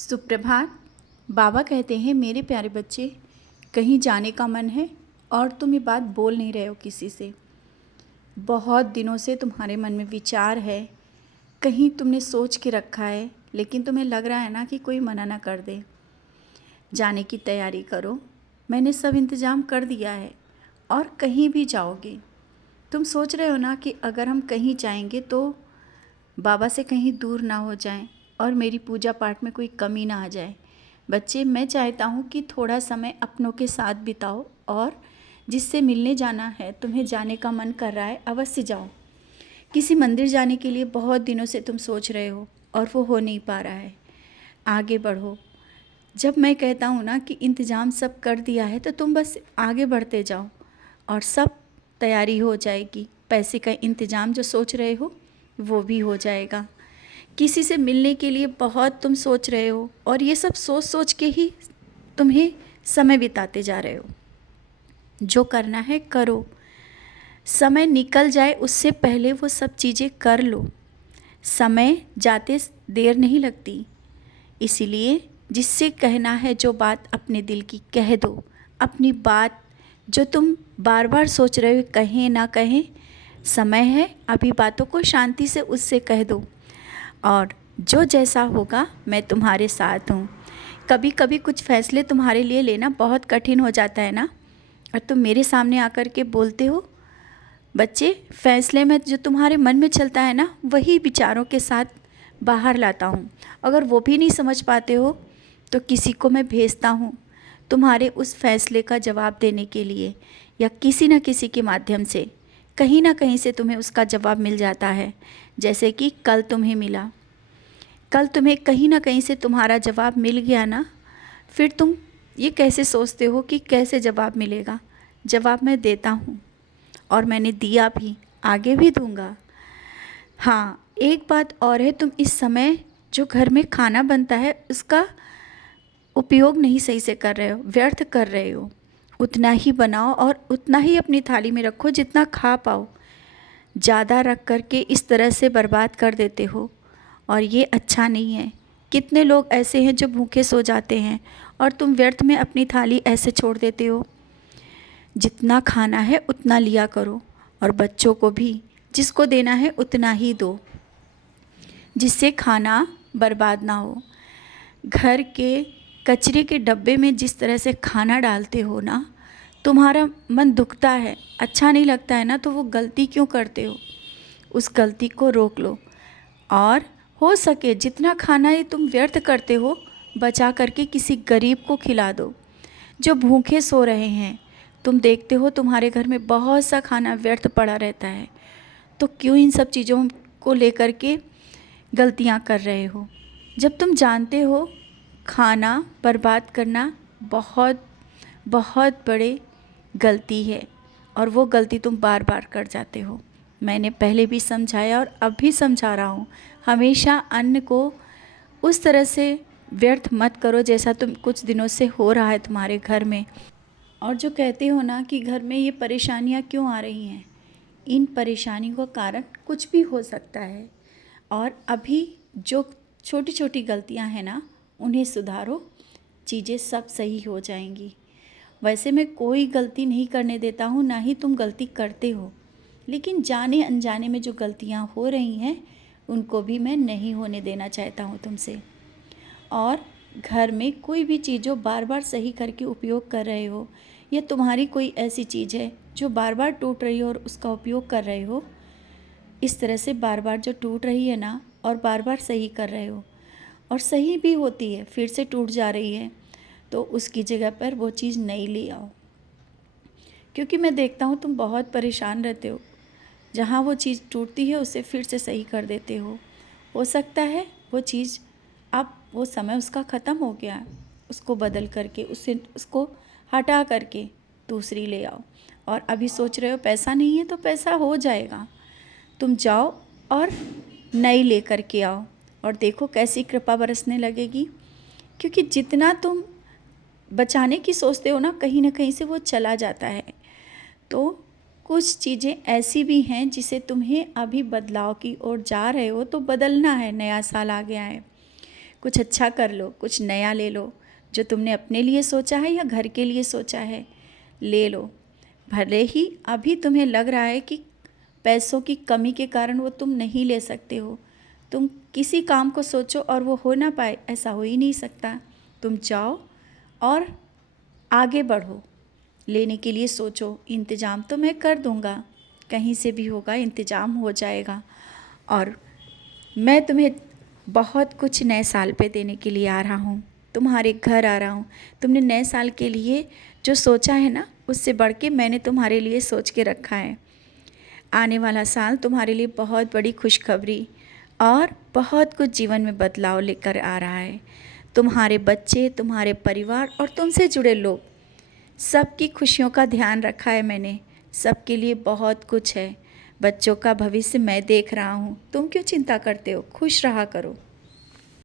सुप्रभात। बाबा कहते हैं, मेरे प्यारे बच्चे, कहीं जाने का मन है और तुम ये बात बोल नहीं रहे हो किसी से। बहुत दिनों से तुम्हारे मन में विचार है, कहीं तुमने सोच के रखा है, लेकिन तुम्हें लग रहा है ना कि कोई मना ना कर दे। जाने की तैयारी करो, मैंने सब इंतज़ाम कर दिया है और कहीं भी जाओगे। तुम सोच रहे हो ना कि अगर हम कहीं जाएंगे तो बाबा से कहीं दूर ना हो जाएं और मेरी पूजा पाठ में कोई कमी ना आ जाए। बच्चे, मैं चाहता हूँ कि थोड़ा समय अपनों के साथ बिताओ और जिससे मिलने जाना है, तुम्हें जाने का मन कर रहा है, अवश्य जाओ। किसी मंदिर जाने के लिए बहुत दिनों से तुम सोच रहे हो और वो हो नहीं पा रहा है। आगे बढ़ो। जब मैं कहता हूँ ना कि इंतज़ाम सब कर दिया है तो तुम बस आगे बढ़ते जाओ और सब तैयारी हो जाएगी। पैसे का इंतज़ाम जो सोच रहे हो वो भी हो जाएगा। किसी से मिलने के लिए बहुत तुम सोच रहे हो और ये सब सोच सोच के ही तुम्हें समय बिताते जा रहे हो। जो करना है करो, समय निकल जाए उससे पहले वो सब चीज़ें कर लो। समय जाते देर नहीं लगती, इसीलिए जिससे कहना है जो बात अपने दिल की कह दो। अपनी बात जो तुम बार बार सोच रहे हो कहें ना कहें, समय है, अभी बातों को शांति से उससे कह दो और जो जैसा होगा मैं तुम्हारे साथ हूँ। कभी कभी कुछ फैसले तुम्हारे लिए लेना बहुत कठिन हो जाता है ना, और तुम मेरे सामने आकर के बोलते हो। बच्चे, फैसले में जो तुम्हारे मन में चलता है ना, वही विचारों के साथ बाहर लाता हूँ। अगर वो भी नहीं समझ पाते हो तो किसी को मैं भेजता हूँ तुम्हारे उस फैसले का जवाब देने के लिए, या किसी न किसी के माध्यम से कहीं ना कहीं से तुम्हें उसका जवाब मिल जाता है। जैसे कि कल तुम्हें मिला, कल तुम्हें कहीं ना कहीं से तुम्हारा जवाब मिल गया ना, फिर तुम ये कैसे सोचते हो कि कैसे जवाब मिलेगा। जवाब मैं देता हूँ और मैंने दिया भी, आगे भी दूंगा। हाँ, एक बात और है, तुम इस समय जो घर में खाना बनता है उसका उपयोग नहीं सही से कर रहे हो, व्यर्थ कर रहे हो। उतना ही बनाओ और उतना ही अपनी थाली में रखो जितना खा पाओ। ज़्यादा रख कर के इस तरह से बर्बाद कर देते हो और ये अच्छा नहीं है। कितने लोग ऐसे हैं जो भूखे सो जाते हैं और तुम व्यर्थ में अपनी थाली ऐसे छोड़ देते हो। जितना खाना है उतना लिया करो और बच्चों को भी जिसको देना है उतना ही दो, जिससे खाना बर्बाद ना हो। घर के कचरे के डब्बे में जिस तरह से खाना डालते हो ना, तुम्हारा मन दुखता है, अच्छा नहीं लगता है ना, तो वो गलती क्यों करते हो। उस गलती को रोक लो और हो सके जितना खाना ये तुम व्यर्थ करते हो, बचा करके किसी गरीब को खिला दो जो भूखे सो रहे हैं। तुम देखते हो तुम्हारे घर में बहुत सा खाना व्यर्थ पड़ा रहता है, तो क्यों इन सब चीज़ों को लेकर के गलतियाँ कर रहे हो। जब तुम जानते हो खाना बर्बाद करना बहुत बहुत बड़ी गलती है और वो गलती तुम बार बार कर जाते हो। मैंने पहले भी समझाया और अब भी समझा रहा हूँ, हमेशा अन्न को उस तरह से व्यर्थ मत करो जैसा तुम कुछ दिनों से हो रहा है तुम्हारे घर में। और जो कहते हो ना कि घर में ये परेशानियाँ क्यों आ रही हैं, इन परेशानियों का कारण कुछ भी हो सकता है। और अभी जो छोटी छोटी गलतियां हैं ना, उन्हें सुधारो, चीज़ें सब सही हो जाएंगी। वैसे मैं कोई गलती नहीं करने देता हूँ, ना ही तुम गलती करते हो, लेकिन जाने अनजाने में जो गलतियाँ हो रही हैं उनको भी मैं नहीं होने देना चाहता हूँ तुमसे। और घर में कोई भी चीज़ जो बार बार सही करके उपयोग कर रहे हो, या तुम्हारी कोई ऐसी चीज़ है जो बार बार टूट रही हो और उसका उपयोग कर रहे हो, इस तरह से बार बार जो टूट रही है ना और बार बार सही कर रहे हो और सही भी होती है, फिर से टूट जा रही है, तो उसकी जगह पर वो चीज़ नई ले आओ। क्योंकि मैं देखता हूँ तुम बहुत परेशान रहते हो, जहाँ वो चीज़ टूटती है उसे फिर से सही कर देते हो सकता है वो चीज़ अब वो समय उसका ख़त्म हो गया है, उसको बदल करके उसको हटा करके दूसरी ले आओ। और अभी सोच रहे हो पैसा नहीं है, तो पैसा हो जाएगा, तुम जाओ और नई ले कर के आओ और देखो कैसी कृपा बरसने लगेगी। क्योंकि जितना तुम बचाने की सोचते हो ना कहीं से वो चला जाता है। तो कुछ चीज़ें ऐसी भी हैं जिसे तुम्हें अभी बदलाव की ओर जा रहे हो, तो बदलना है, नया साल आ गया है। कुछ अच्छा कर लो, कुछ नया ले लो। जो तुमने अपने लिए सोचा है या घर के लिए सोचा है, ले लो। भले ही अभी तुम्हें लग रहा है कि पैसों की कमी के कारण वो तुम नहीं ले सकते हो। तुम किसी काम को सोचो और वो हो ना पाए, ऐसा हो ही नहीं सकता। तुम जाओ और आगे बढ़ो, लेने के लिए सोचो। इंतज़ाम तो मैं कर दूँगा, कहीं से भी होगा, इंतज़ाम हो जाएगा। और मैं तुम्हें बहुत कुछ नए साल पे देने के लिए आ रहा हूँ, तुम्हारे घर आ रहा हूँ। तुमने नए साल के लिए जो सोचा है ना, उससे बढ़ के मैंने तुम्हारे लिए सोच के रखा है। आने वाला साल तुम्हारे लिए बहुत बड़ी खुशखबरी और बहुत कुछ जीवन में बदलाव लेकर आ रहा है। तुम्हारे बच्चे, तुम्हारे परिवार और तुमसे जुड़े लोग, सबकी खुशियों का ध्यान रखा है मैंने। सबके लिए बहुत कुछ है। बच्चों का भविष्य मैं देख रहा हूँ। तुम क्यों चिंता करते हो? खुश रहा करो।